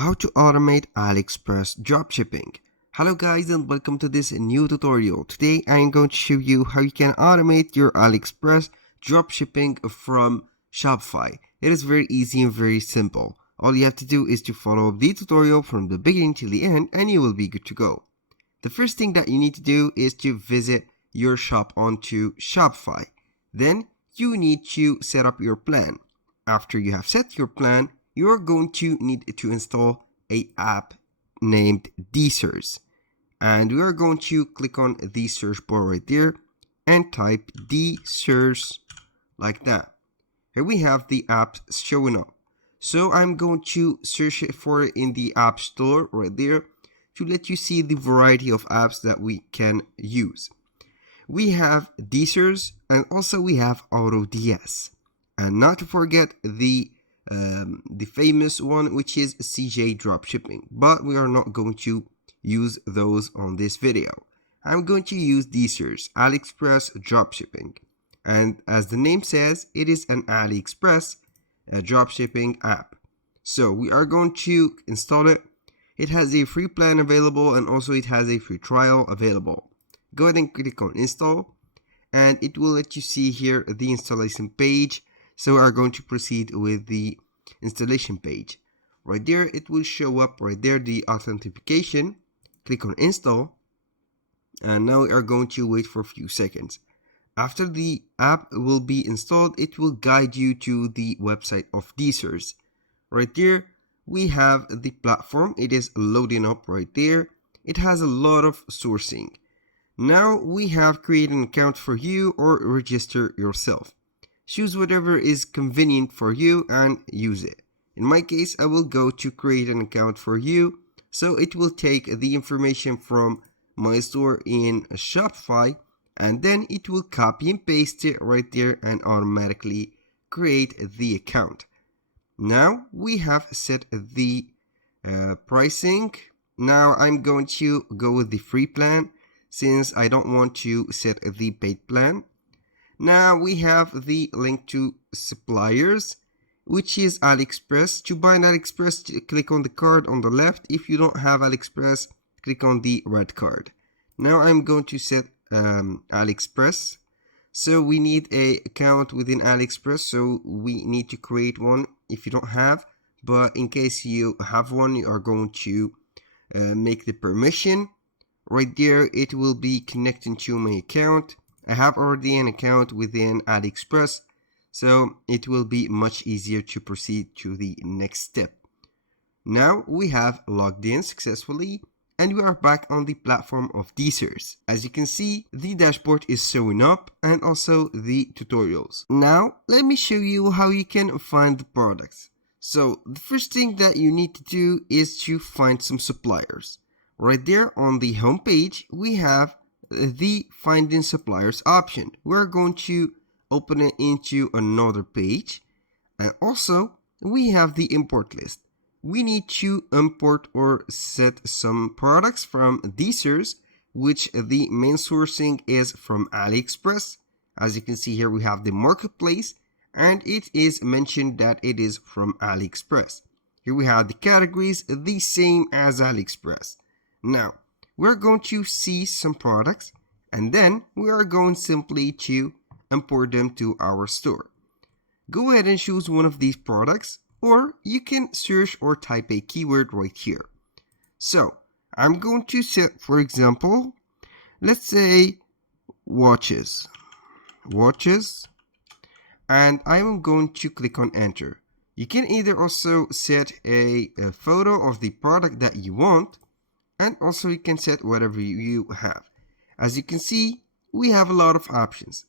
How to automate Aliexpress dropshipping. Hello guys and welcome to this new tutorial. Today I am going to show you how you can automate your Aliexpress dropshipping from Shopify. It is very easy and very simple. All you have to do is to follow the tutorial from the beginning till the end and you will be good to go. The first thing that you need to do is to visit your shop onto Shopify. Then you need to set up your plan. After you have set your plan, you are going to need to install an app named DSearch. And we are going to click on the search bar right there and type DSearch like that. Here we have the app showing up. So I'm going to search it for it in the App Store right there to let you see the variety of apps that we can use. We have DSearch and also we have AutoDS. And not to forget the famous one, which is CJ Dropshipping, but we are not going to use those on this video. I'm going to use DSearch, Aliexpress Dropshipping, and as the name says, it is an Aliexpress dropshipping app. So we are going to install it. It has a free plan available and also it has a free trial available. Go ahead and click on install and it will let you see here the installation page. So we are going to proceed with the installation page. Right there, it will show up right there, the authentication. Click on install. And now we are going to wait for a few seconds. After the app will be installed, it will guide you to the website of DSearch. Right there, we have the platform. It is loading up right there. It has a lot of sourcing. Now we have created an account for you or register yourself. Choose whatever is convenient for you and use it. In my case, I will go to create an account for you. So it will take the information from my store in Shopify and then it will copy and paste it right there and automatically create the account. Now we have set the pricing. Now I'm going to go with the free plan since I don't want to set the paid plan. Now we have the link to suppliers, which is Aliexpress. To buy an Aliexpress, click on the card on the left. If you don't have Aliexpress, click on the red card. Now I'm going to set Aliexpress. So we need an account within Aliexpress. So we need to create one if you don't have. But in case you have one, you are going to make the permission. Right there, it will be connecting to my account. I have already an account within Aliexpress, so it will be much easier to proceed to the next step. Now we have logged in successfully and we are back on the platform of DSearch. As you can see, the dashboard is showing up and also the tutorials. Now let me show you how you can find the products. So the first thing that you need to do is to find some suppliers. Right there on the home page, we have the finding suppliers option. We're going to open it into another page, and also we have the import list. We need to import or set some products from DSearch, which the main sourcing is from Aliexpress. As you can see here, we have the marketplace and it is mentioned that it is from Aliexpress. Here we have the categories, the same as Aliexpress. Now we're going to see some products and then we are going simply to import them to our store. Go ahead and choose one of these products or you can search or type a keyword right here. So I'm going to set, for example, let's say watches, and I'm going to click on enter. You can either also set a photo of the product that you want, and also you can set whatever you have. As you can see, we have a lot of options.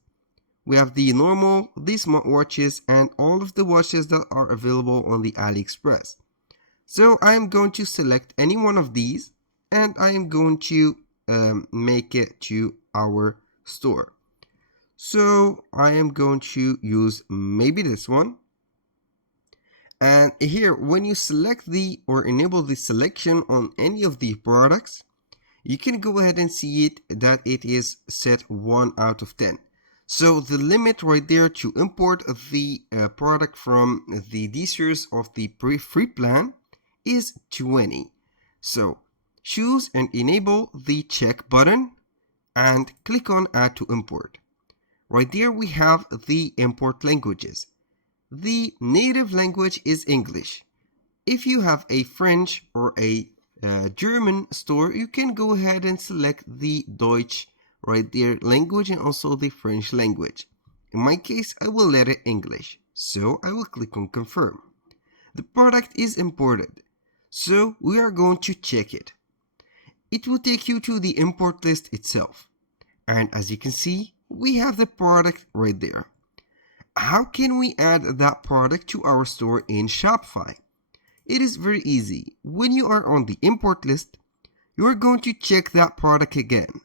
We have the normal, the smartwatches, and all of the watches that are available on the Aliexpress. So I am going to select any one of these and I am going to make it to our store. So I am going to use maybe this one. And here, when you select the or enable the selection on any of the products, you can go ahead and see it that it is set 1 out of 10. So the limit right there to import the product from the DSearch of the free plan is 20. So choose and enable the check button and click on add to import. Right there we have the import languages. The native language is English. If you have a French or a German store, you can go ahead and select the Deutsch right there language and also the French language. In my case, I will let it English. So I will click on confirm. The product is imported. So we are going to check it. It will take you to the import list itself. And as you can see, we have the product right there. How can we add that product to our store in Shopify? It is very easy. When you are on the import list, you are going to check that product again.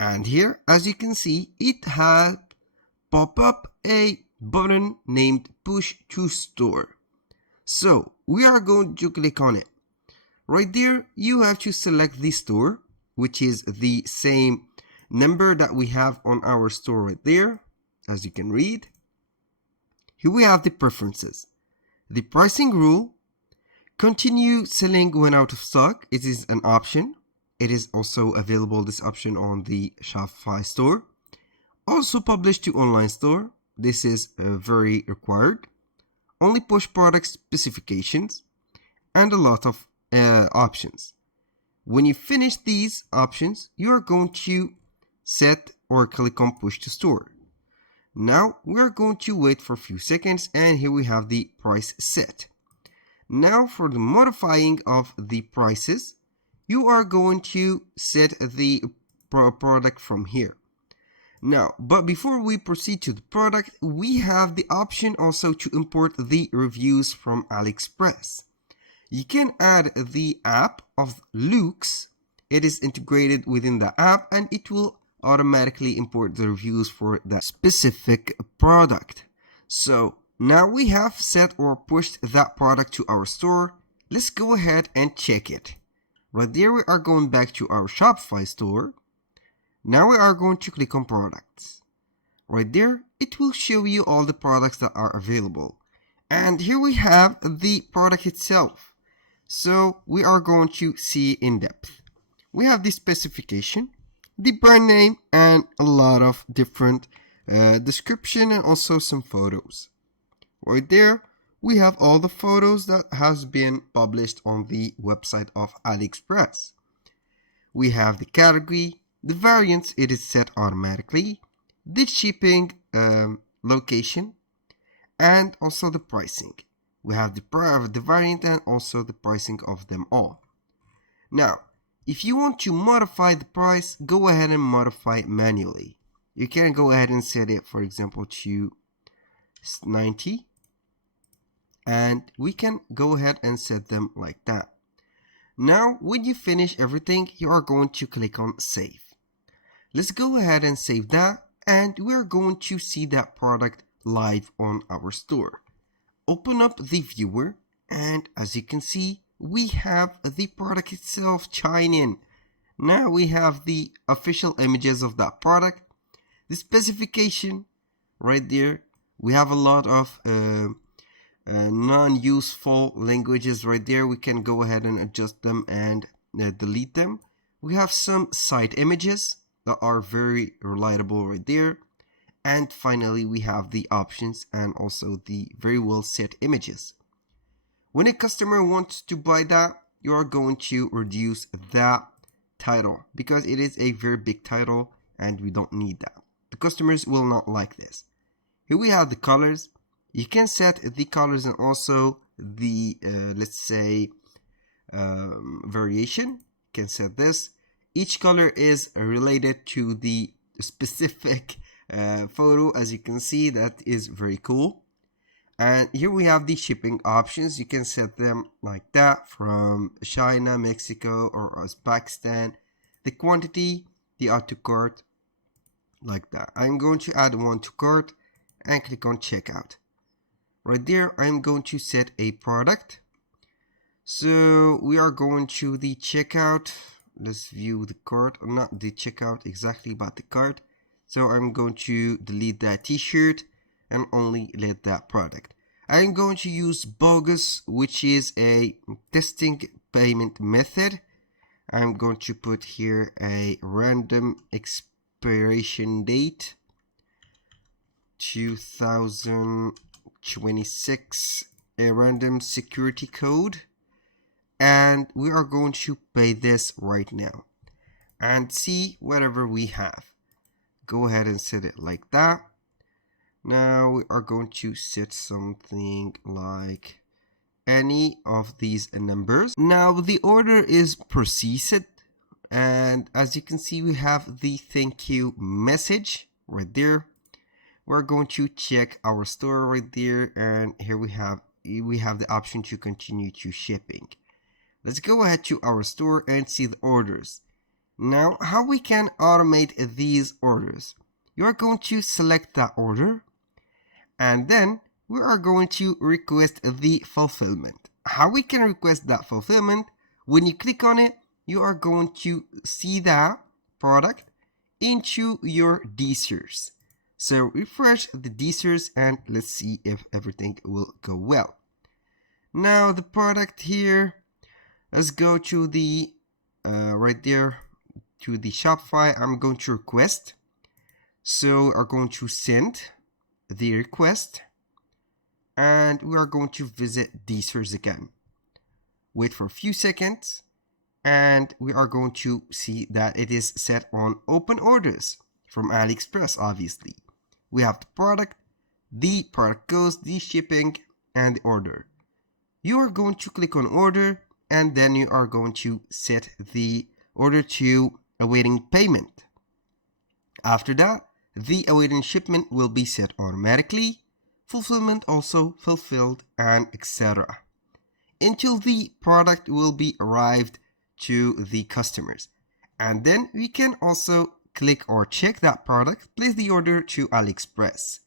And here, as you can see, it has pop up a button named push to store. So we are going to click on it. Right there, you have to select the store, which is the same number that we have on our store right there, as you can read. Here we have the preferences. The pricing rule, continue selling when out of stock. It is an option. It is also available, this option, on the Shopify store. Also publish to online store. This is very required. Only push product specifications and a lot of options. When you finish these options, you are going to set or click on push to store. Now we are going to wait for a few seconds, and here we have the price set. Now for the modifying of the prices, you are going to set the product from here. Now, but before we proceed to the product, we have the option also to import the reviews from Aliexpress. You can add the app of Lux. It is integrated within the app and it will automatically import the reviews for that specific product. So now we have set or pushed that product to our store. Let's go ahead and check it. Right there we are going back to our Shopify store. Now we are going to click on products. Right there, it will show you all the products that are available. And here we have the product itself. So we are going to see in depth. We have the specification, the brand name, and a lot of different description and also some photos. Right there, we have all the photos that has been published on the website of Aliexpress. We have the category, the variants, it is set automatically, the shipping location, and also the pricing. We have the variant and also the pricing of them all. Now, if you want to modify the price, go ahead and modify it manually. You can go ahead and set it, for example, to 90. And we can go ahead and set them like that. Now, when you finish everything, you are going to click on save. Let's go ahead and save that, and we are going to see that product live on our store. Open up the viewer, and as you can see, we have the product itself shining. Now we have the official images of that product, the specification right there. We have a lot of non-useful languages right there. We can go ahead and adjust them and delete them. We have some site images that are very reliable right there. And finally, we have the options and also the very well set images. When a customer wants to buy that, you are going to reduce that title because it is a very big title and we don't need that. The customers will not like this. Here we have the colors. You can set the colors and also the, let's say, variation. You can set this. Each color is related to the specific photo. As you can see, that is very cool. And here we have the shipping options. You can set them like that from China, Mexico, or Uzbekistan. The quantity, the add to cart, like that. I'm going to add one to cart and click on checkout. Right there, I'm going to set a product. So we are going to the checkout. Let's view the cart, not the checkout exactly, but the cart. So I'm going to delete that t-shirt and only let that product. I'm going to use bogus, which is a testing payment method. I'm going to put here a random expiration date, 2026, a random security code, and we are going to pay this right now and see whatever we have. Go ahead and set it like that. Now we are going to set something like any of these numbers. Now the order is processed, and as you can see, we have the thank you message right there. We're going to check our store right there, and here we have the option to continue to shipping. Let's go ahead to our store and see the orders. Now, how we can automate these orders? You are going to select that order, and then we are going to request the fulfillment. How we can request that fulfillment? When you click on it, you are going to see that product into your desires. So refresh the desires and let's see if everything will go well. Now the product here, let's go to the right there to the Shopify. I'm going to request. So we are going to send the request, and we are going to visit desires again. Wait for a few seconds, and we are going to see that it is set on open orders from AliExpress. Obviously, we have the product codes, the shipping, and the order. You are going to click on order, and then you are going to set the order to awaiting payment. After that, the awaiting shipment will be set automatically, fulfillment also fulfilled, and etc. until the product will be arrived to the customers. And then we can also click or check that product, place the order to AliExpress,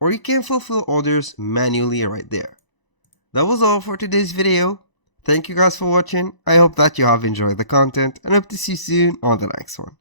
or you can fulfill orders manually right there. That was all for today's video. Thank you guys for watching. I hope that you have enjoyed the content and hope to see you soon on the next one.